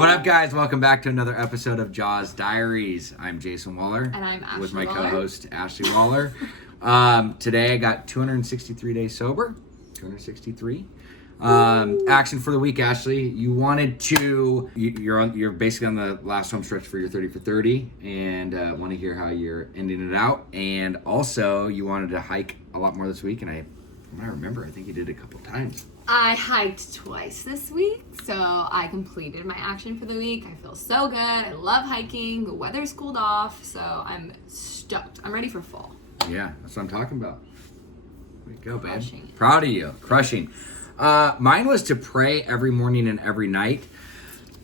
What up, guys? Welcome back to another episode of JAWS Diaries. I'm Jason Wahler. And I'm Ashley with my Wahler. co-host, Ashley Wahler. Today I got 263 days sober. 263. Action for the week, Ashley. You wanted to... You're basically on the last home stretch for your 30 for 30. And want to hear how you're ending it out. And also, you wanted to hike a lot more this week. And from what I remember, I think you did it a couple times. I hiked twice this week, so I completed my action for the week. I feel so good. I love hiking. The weather's cooled off, so I'm stoked. I'm ready for fall. Yeah, that's what I'm talking about. There you go, babe. Crushing. Proud of you. Crushing. Mine was to pray every morning and every night.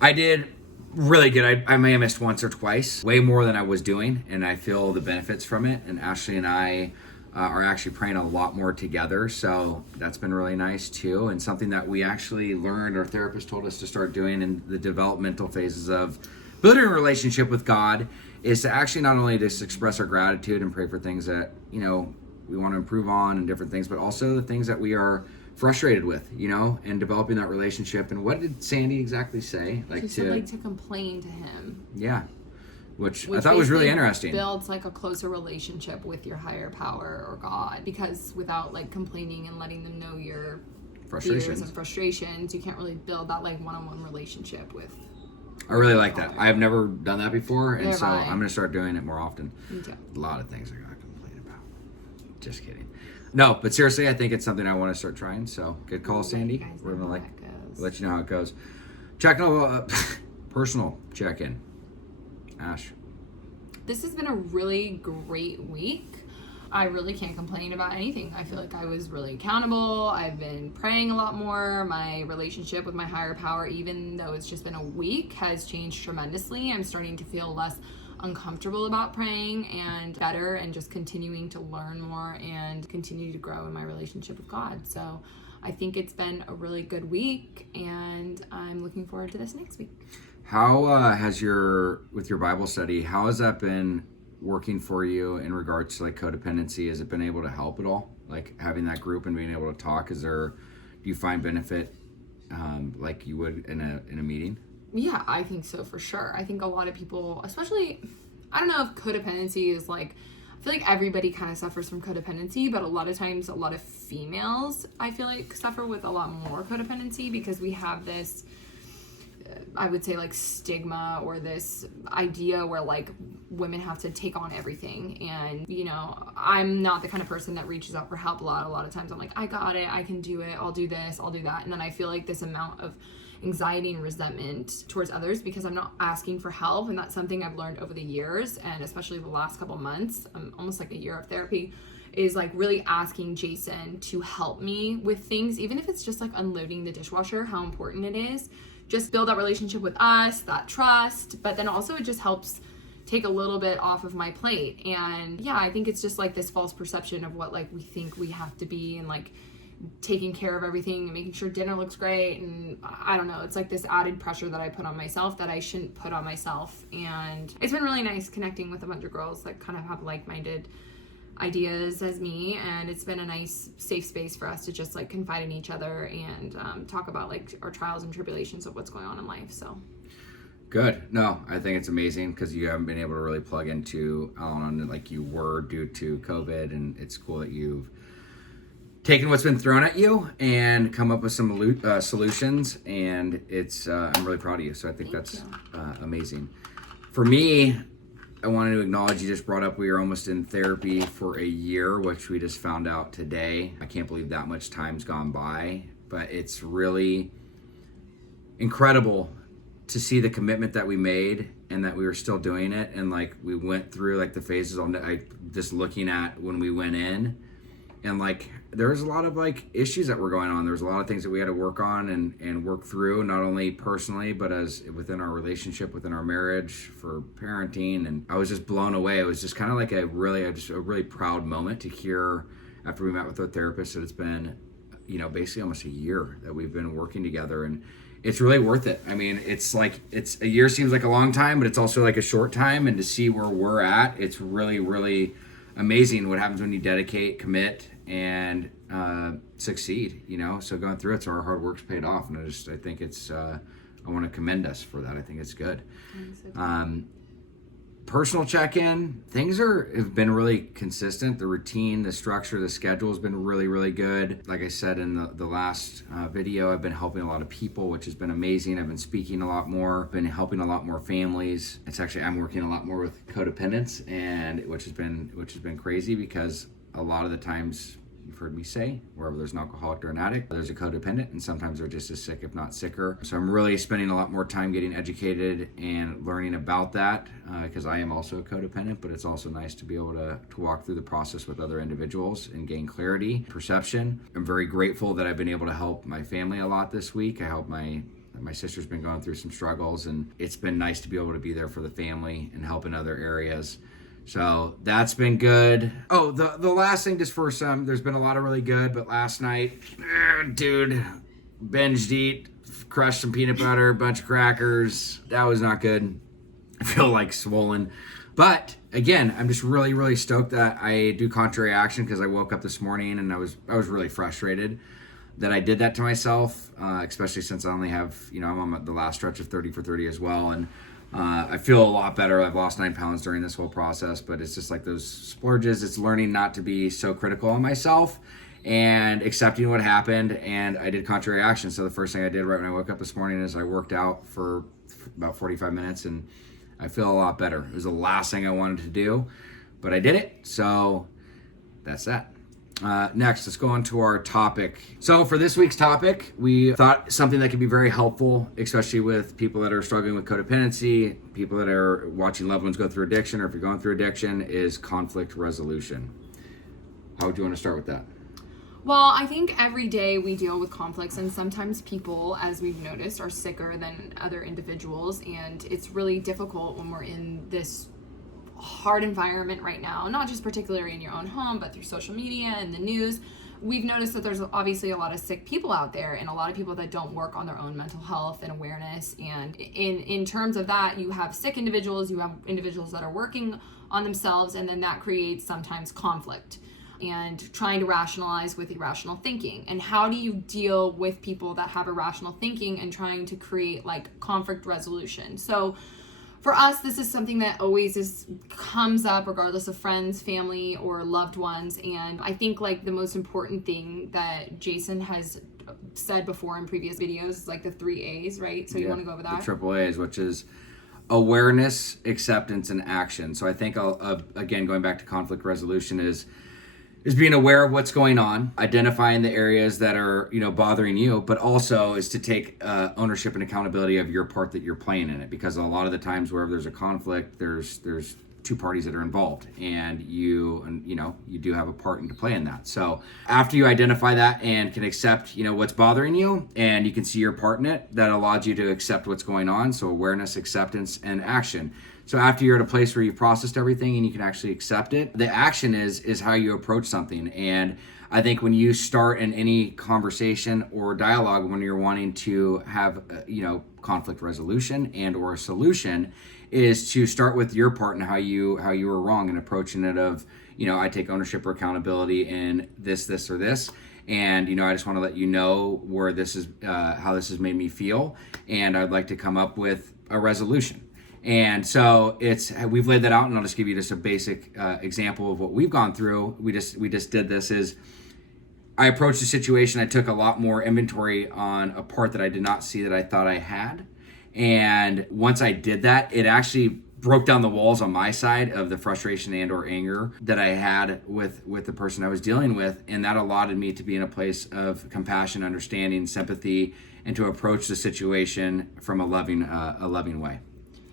I did really good. I may have missed once or twice, way more than I was doing, and I feel the benefits from it. And Ashley and I are actually praying a lot more together, so that's been really nice too, and something that we actually learned, our therapist told us to start doing in the developmental phases of building a relationship with God, is to actually not only just express our gratitude and pray for things that, you know, we want to improve on and different things, but also the things that we are frustrated with, you know, and developing that relationship. And what did Sandy exactly say? She said to complain to him. Yeah. Which I thought was really interesting. Builds like a closer relationship with your higher power or God, because without like complaining and letting them know your fears and frustrations, you can't really build that like one-on-one relationship with. I really like that. I have never done that before, and so I. I'm going to start doing it more often. Me too. A lot of things I got to complain about. Just kidding. No, but seriously, I think it's something I want to start trying. So good call, Sandy. We're going to let you know how it goes. Personal check-in. Ash. This has been a really great week. I really can't complain about anything. I feel like I was really accountable. I've been praying a lot more. My relationship with my higher power, even though it's just been a week, has changed tremendously. I'm starting to feel less uncomfortable about praying and better, and just continuing to learn more and continue to grow in my relationship with God. So I think it's been a really good week, and I'm looking forward to this next week. How with your Bible study, how has that been working for you in regards to like codependency? Has it been able to help at all? Like having that group and being able to talk, do you find benefit like you would in a meeting? Yeah, I think so for sure. I think a lot of people, especially, I don't know if codependency is like, I feel like everybody kind of suffers from codependency, but a lot of times a lot of females, I feel like, suffer with a lot more codependency, because we have this, I would say, like stigma or this idea where like women have to take on everything. And, you know, I'm not the kind of person that reaches out for help a lot of times. I'm like, I got it, I can do it, I'll do this, I'll do that. And then I feel like this amount of anxiety and resentment towards others because I'm not asking for help. And that's something I've learned over the years, and especially the last couple months, almost like a year of therapy, is like really asking Jason to help me with things, even if it's just like unloading the dishwasher, how important it is. Just build that relationship with us, that trust, but then also it just helps take a little bit off of my plate. And yeah, I think it's just like this false perception of what like we think we have to be, and like taking care of everything and making sure dinner looks great. And I don't know, it's like this added pressure that I put on myself that I shouldn't put on myself. And it's been really nice connecting with a bunch of girls that kind of have like-minded ideas as me, and it's been a nice safe space for us to just like confide in each other and talk about like our trials and tribulations of what's going on in life. So good. No, I think it's amazing because you haven't been able to really plug into Al-Anon like you were due to COVID, and it's cool that you've taken what's been thrown at you and come up with some solutions, and it's I'm really proud of you. So I think that's amazing. For me, I wanted to acknowledge, you just brought up we were almost in therapy for a year, which we just found out today. I can't believe that much time's gone by, but it's really incredible to see the commitment that we made and that we were still doing it. And like we went through like the phases on just looking at when we went in, and like there was a lot of like issues that were going on. There was a lot of things that we had to work on and work through, not only personally, but as within our relationship, within our marriage, for parenting. And I was just blown away. It was just kind of like a really proud moment to hear after we met with our therapist that it's been, you know, basically almost a year that we've been working together, and it's really worth it. I mean, it's a year seems like a long time, but it's also like a short time. And to see where we're at, it's really, really amazing what happens when you dedicate, commit, and succeed, you know. So going through it, so our hard work's paid off, and I think it's I want to commend us for that. I think it's good. Personal check-in, things have been really consistent. The routine, the structure, the schedule has been really, really good. Like I said in the last video, I've been helping a lot of people, which has been amazing. I've been speaking a lot more, been helping a lot more families. I'm working a lot more with codependents, and which has been crazy, because a lot of the times, you've heard me say, wherever there's an alcoholic or an addict, there's a codependent, and sometimes they're just as sick, if not sicker. So I'm really spending a lot more time getting educated and learning about that, because I am also a codependent, but it's also nice to be able to walk through the process with other individuals and gain clarity, perception. I'm very grateful that I've been able to help my family a lot this week. I helped my sister's been going through some struggles, and it's been nice to be able to be there for the family and help in other areas. So that's been good. Oh, the last thing, just for there's been a lot of really good, but last night, dude, binged eat, crushed some peanut butter, a bunch of crackers. That was not good. I feel like swollen. But again, I'm just really, really stoked that I do contrary action, because I woke up this morning and I was really frustrated that I did that to myself, especially since I only have, I'm on the last stretch of 30 for 30 as well. And I feel a lot better. I've lost 9 pounds during this whole process, but it's just like those splurges. It's learning not to be so critical on myself and accepting what happened. And I did contrary action. So the first thing I did right when I woke up this morning is I worked out for about 45 minutes, and I feel a lot better. It was the last thing I wanted to do, but I did it. So that's that. Next, let's go on to our topic. So for this week's topic, we thought something that could be very helpful, especially with people that are struggling with codependency, people that are watching loved ones go through addiction, or if you're going through addiction, is conflict resolution. How would you want to start with that? Well, I think every day we deal with conflicts, and sometimes people, as we've noticed, are sicker than other individuals, and it's really difficult when we're in this hard environment right now, not just particularly in your own home, but through social media and the news. We've noticed that there's obviously a lot of sick people out there, and a lot of people that don't work on their own mental health and awareness. And in terms of that, you have sick individuals, you have individuals that are working on themselves, and then that creates sometimes conflict and trying to rationalize with irrational thinking. And how do you deal with people that have irrational thinking and trying to create like conflict resolution? So for us, this is something that always comes up regardless of friends, family, or loved ones. And I think like the most important thing that Jason has said before in previous videos is like the 3 A's, right? So you want to go over that? The triple A's, which is awareness, acceptance, and action. So I think, again, going back to conflict resolution is being aware of what's going on, identifying the areas that are, bothering you, but also is to take ownership and accountability of your part that you're playing in it. Because a lot of the times wherever there's a conflict, there's two parties that are involved, and you do have a part to play in that. So after you identify that and can accept, what's bothering you, and you can see your part in it, that allows you to accept what's going on. So awareness, acceptance, and action. So after you're at a place where you've processed everything and you can actually accept it, the action is how you approach something. And I think when you start in any conversation or dialogue, when you're wanting to have, conflict resolution and or a solution, is to start with your part and how you were wrong, and approaching it of, I take ownership or accountability in this, or this. And, I just want to let you know where this is, how this has made me feel. And I'd like to come up with a resolution. And so we've laid that out, and I'll just give you just a basic example of what we've gone through. We just did this. Is I approached the situation. I took a lot more inventory on a part that I did not see that I thought I had. And once I did that, it actually broke down the walls on my side of the frustration and or anger that I had with the person I was dealing with. And that allowed me to be in a place of compassion, understanding, sympathy, and to approach the situation from a loving way.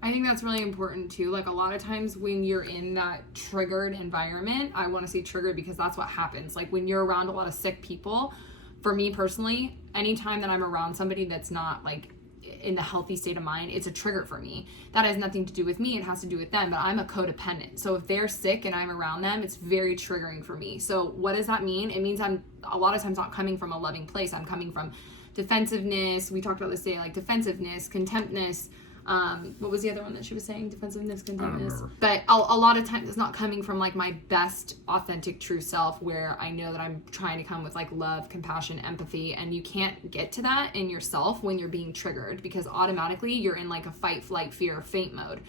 I think that's really important too. Like a lot of times when you're in that triggered environment, I want to say triggered because that's what happens. Like when you're around a lot of sick people, for me personally, anytime that I'm around somebody that's not like in the healthy state of mind, it's a trigger for me. That has nothing to do with me. It has to do with them, but I'm a codependent. So if they're sick and I'm around them, it's very triggering for me. So what does that mean? It means I'm a lot of times not coming from a loving place. I'm coming from defensive. We talked about this today, like defensiveness, contemptness, What was the other one that she was saying? Defensiveness, contentedness. remember. But a lot of times it's not coming from like my best, authentic, true self, where I know that I'm trying to come with like love, compassion, empathy, and you can't get to that in yourself when you're being triggered, because automatically you're in like a fight, flight, fear, faint mode.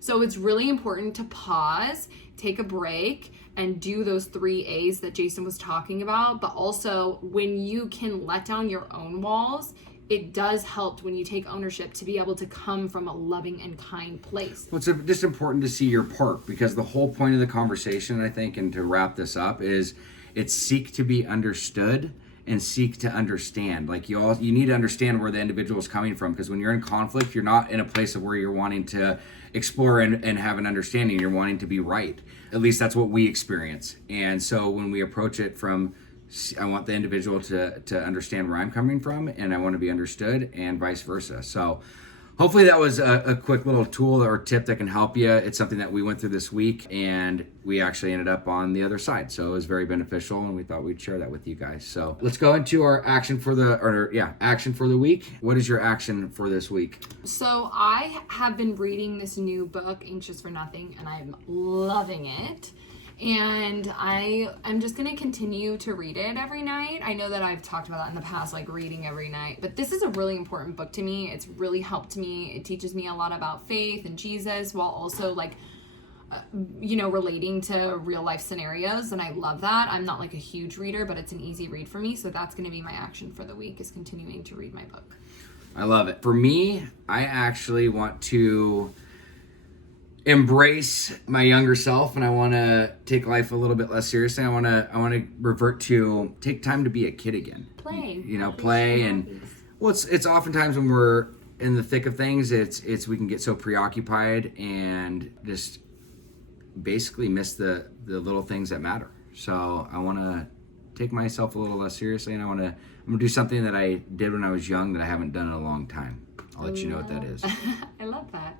So it's really important to pause, take a break, and do those 3 A's that Jason was talking about. But also, when you can let down your own walls, it does help when you take ownership to be able to come from a loving and kind place. Well, it's just important to see your part, because the whole point of the conversation, I think, and to wrap this up, is it's seek to be understood and seek to understand. Like you need to understand where the individual is coming from, because when you're in conflict, you're not in a place of where you're wanting to explore and have an understanding. You're wanting to be right. At least that's what we experience. And so when we approach it from, I want the individual to understand where I'm coming from, and I want to be understood, and vice versa. So hopefully that was a quick little tool or tip that can help you. It's something that we went through this week, and we actually ended up on the other side. So it was very beneficial, and we thought we'd share that with you guys. So let's go into our action for the week. What is your action for this week? So I have been reading this new book, Anxious for Nothing, and I'm loving it. And I'm just going to continue to read it every night. I know that I've talked about that in the past, like reading every night. But this is a really important book to me. It's really helped me. It teaches me a lot about faith and Jesus, while also like, relating to real life scenarios. And I love that. I'm not like a huge reader, but it's an easy read for me. So that's going to be my action for the week, is continuing to read my book. I love it. For me, I actually want to embrace my younger self, and I want to take life a little bit less seriously. I want to revert to take time to be a kid again. Play. Play. And well, it's oftentimes when we're in the thick of things, it's we can get so preoccupied and just basically miss the little things that matter. So I want to take myself a little less seriously, and I'm going to do something that I did when I was young that I haven't done in a long time. I'll let you know what that is. I love that.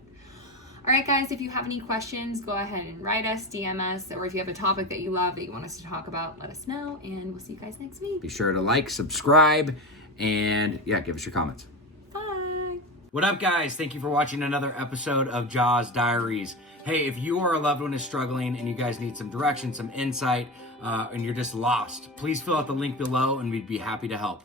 All right, guys, if you have any questions, go ahead and write us, DM us, or if you have a topic that you love that you want us to talk about, let us know, and we'll see you guys next week. Be sure to like, subscribe, and give us your comments. Bye. What up, guys? Thank you for watching another episode of JAWS Diaries. Hey, if you or a loved one is struggling and you guys need some direction, some insight, and you're just lost, please fill out the link below, and we'd be happy to help.